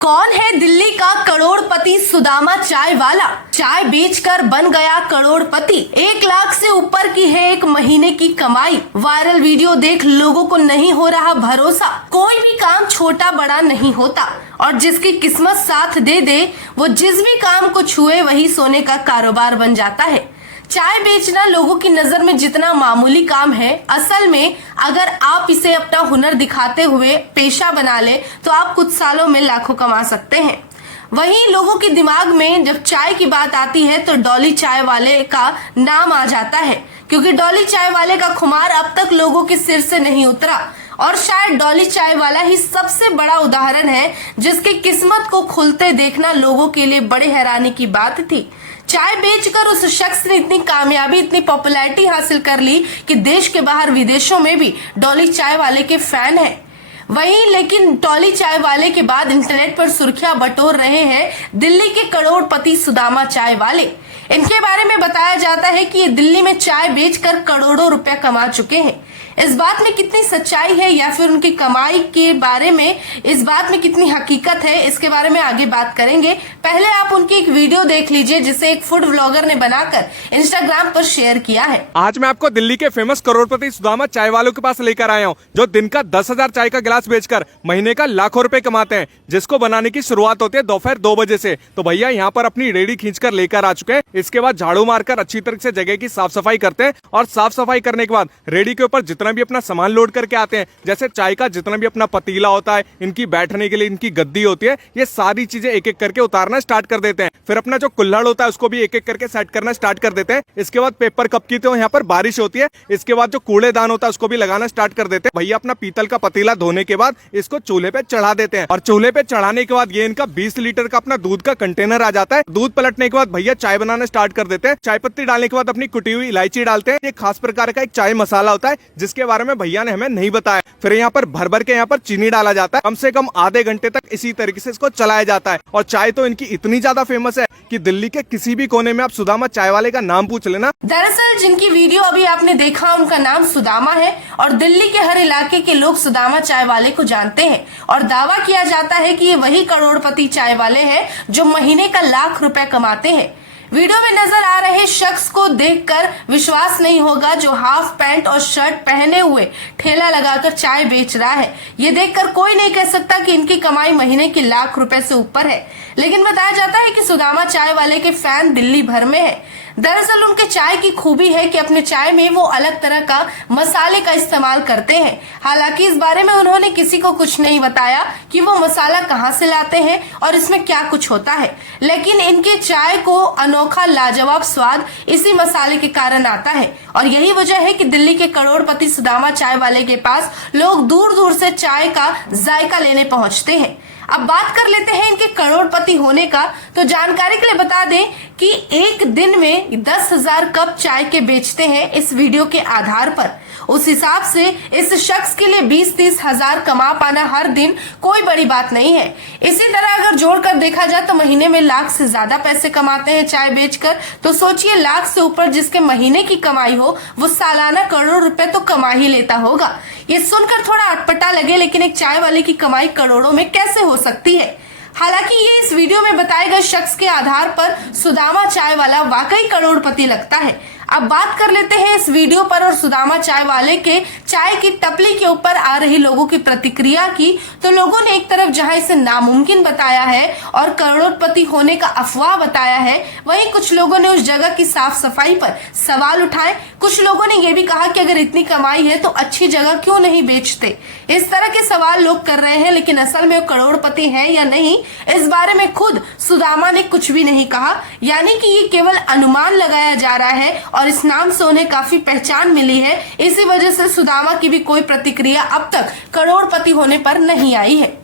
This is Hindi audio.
कौन है दिल्ली का करोड़पति सुदामा चाय वाला? चाय बेचकर बन गया करोड़पति। 1 लाख से ऊपर की है एक महीने की कमाई। वायरल वीडियो देख लोगों को नहीं हो रहा भरोसा। कोई भी काम छोटा बड़ा नहीं होता और जिसकी किस्मत साथ दे दे वो जिस भी काम को छुए वही सोने का कारोबार बन जाता है। चाय बेचना लोगों की नजर में जितना मामूली काम है, असल में अगर आप इसे अपना हुनर दिखाते हुए पेशा बना ले तो आप कुछ सालों में लाखों कमा सकते हैं। वहीं लोगों के दिमाग में जब चाय की बात आती है तो डॉली चाय वाले का नाम आ जाता है, क्योंकि डॉली चाय वाले का खुमार अब तक लोगों के सिर से नहीं उतरा और शायद डॉली चाय वाला ही सबसे बड़ा उदाहरण है जिसकी किस्मत को खुलते देखना लोगों के लिए बड़े हैरानी की बात थी। चाय बेचकर उस शख्स ने इतनी कामयाबी, इतनी पॉपुलैरिटी हासिल कर ली कि देश के बाहर विदेशों में भी डॉली चाय वाले के फैन हैं। वहीं लेकिन डॉली चाय वाले के बाद इंटरनेट पर सुर्खियां बटोर रहे हैं दिल्ली के करोड़पति सुदामा चाय वाले। इनके बारे में बताया जाता है कि ये दिल्ली में चाय बेचकर करोड़ों रुपया कमा चुके हैं। इस बात में कितनी सच्चाई है या फिर उनकी कमाई के बारे में इस बात में कितनी हकीकत है, इसके बारे में आगे बात करेंगे। पहले आप उनकी एक वीडियो देख लीजिए जिसे एक फूड व्लॉगर ने बनाकर इंस्टाग्राम पर शेयर किया है। आज मैं आपको दिल्ली के फेमस करोड़पति सुदामा चाय वालों के पास लेकर आया हूँ, जो दिन का 10,000 चाय का गिलास बेचकर महीने का लाखों रुपए कमाते हैं, जिसको बनाने की शुरुआत होती है दोपहर 2 बजे से। तो भैया यहाँ पर अपनी रेडी खींचकर लेकर आ चुके हैं। इसके बाद झाड़ू मारकर अच्छी तरह से जगह की साफ सफाई करते हैं और साफ सफाई करने के बाद रेडी के ऊपर जितना भी अपना सामान लोड करके आते हैं, जैसे चाय का जितना भी अपना पतीला होता है, इनकी बैठने के लिए इनकी गद्दी होती है, ये सारी चीजें एक एक करके उतारना स्टार्ट कर देते हैं। फिर अपना जो कुल्हड़ होता है उसको भी एक एक करके सेट करना स्टार्ट कर देते हैं। इसके बाद पेपर कप की तो यहाँ पर बारिश होती है। इसके बाद जो कूड़ेदान होता है उसको भी लगाना स्टार्ट कर देते हैं। भैया अपना पीतल का पतीला धोने के बाद इसको चूल्हे पे चढ़ा देते हैं और चूल्हे पे चढ़ाने के बाद ये इनका 20 लीटर का अपना दूध का कंटेनर आ जाता है। दूध पलटने के बाद भैया चाय बनाना स्टार्ट कर देते हैं। चाय पत्ती डालने के बाद अपनी कुटी हुई इलायची डालते हैं। ये खास प्रकार का एक चाय मसाला होता है जिसके बारे में भैया ने हमें नहीं बताया। फिर यहाँ पर भर भर के यहाँ पर चीनी डाला जाता है। कम से कम आधे घंटे तक इसी तरीके से इसको चलाया जाता है। और चाय तो इनकी इतनी ज्यादा फेमस है कि दिल्ली के किसी भी कोने में आप सुदामा चाय वाले का नाम पूछ लेना। दरअसल जिनकी वीडियो अभी आपने देखा उनका नाम सुदामा है और दिल्ली के हर इलाके के लोग सुदामा चाय वाले को जानते हैं और दावा किया जाता है कि ये वही करोड़पति चाय वाले हैं जो महीने का लाख रुपए कमाते हैं। वीडियो में नजर आ रहे शख्स को देखकर विश्वास नहीं होगा जो हाफ पैंट और शर्ट पहने हुए ठेला लगाकर चाय बेच रहा है। ये देखकर कोई नहीं कह सकता कि इनकी कमाई महीने के लाख रुपए से ऊपर है। लेकिन बताया जाता है कि सुदामा चाय वाले के फैन दिल्ली भर में है। दरअसल उनके चाय की खूबी है कि अपने चाय में वो अलग तरह का मसाले का इस्तेमाल करते हैं। हालांकि इस बारे में उन्होंने किसी को कुछ नहीं बताया कि वो मसाला कहां से लाते हैं और इसमें क्या कुछ होता है, लेकिन इनके चाय को अनोखा लाजवाब स्वाद इसी मसाले के कारण आता है और यही वजह है कि दिल्ली के करोड़पति सुदामा चाय वाले के पास लोग दूर दूर से चाय का जायका लेने पहुंचते हैं। अब बात कर लेते हैं इनके करोड़पति होने का। तो जानकारी के लिए बता दें कि एक दिन में 10,000 कप चाय के बेचते हैं इस वीडियो के आधार पर। उस हिसाब से इस शख्स के लिए 20-30 हजार कमा पाना हर दिन कोई बड़ी बात नहीं है। इसी तरह अगर जोड़कर देखा जाए तो महीने में लाख से ज्यादा पैसे कमाते हैं चाय बेचकर। तो सोचिए, लाख से ऊपर जिसके महीने की कमाई हो वो सालाना करोड़ रुपए तो कमा ही लेता होगा। ये सुनकर थोड़ा अटपटा लगे, लेकिन एक चाय वाले की कमाई करोड़ों में कैसे हो सकती है? हालांकि ये इस वीडियो में बताए गए शख्स के आधार पर सुदामा चाय वाला वाकई करोड़पति लगता है। अब बात कर लेते हैं इस वीडियो पर और सुदामा चाय वाले के चाय की टपली के ऊपर आ रही लोगों की प्रतिक्रिया की। तो लोगों ने एक तरफ जहां इसे नामुमकिन बताया है और करोड़पति होने का अफवाह बताया है, वहीं कुछ लोगों ने उस जगह की साफ सफाई पर सवाल उठाए। कुछ लोगों ने यह भी कहा कि अगर इतनी कमाई है तो अच्छी जगह क्यों नहीं बेचते। इस तरह के सवाल लोग कर रहे हैं, लेकिन असल में वो करोड़पति हैं या नहीं इस बारे में खुद सुदामा ने कुछ भी नहीं कहा। यानी कि ये केवल अनुमान लगाया जा रहा है और इस नाम से उन्हें काफी पहचान मिली है। इसी वजह से सुदामा की भी कोई प्रतिक्रिया अब तक करोड़पति होने पर नहीं आई है।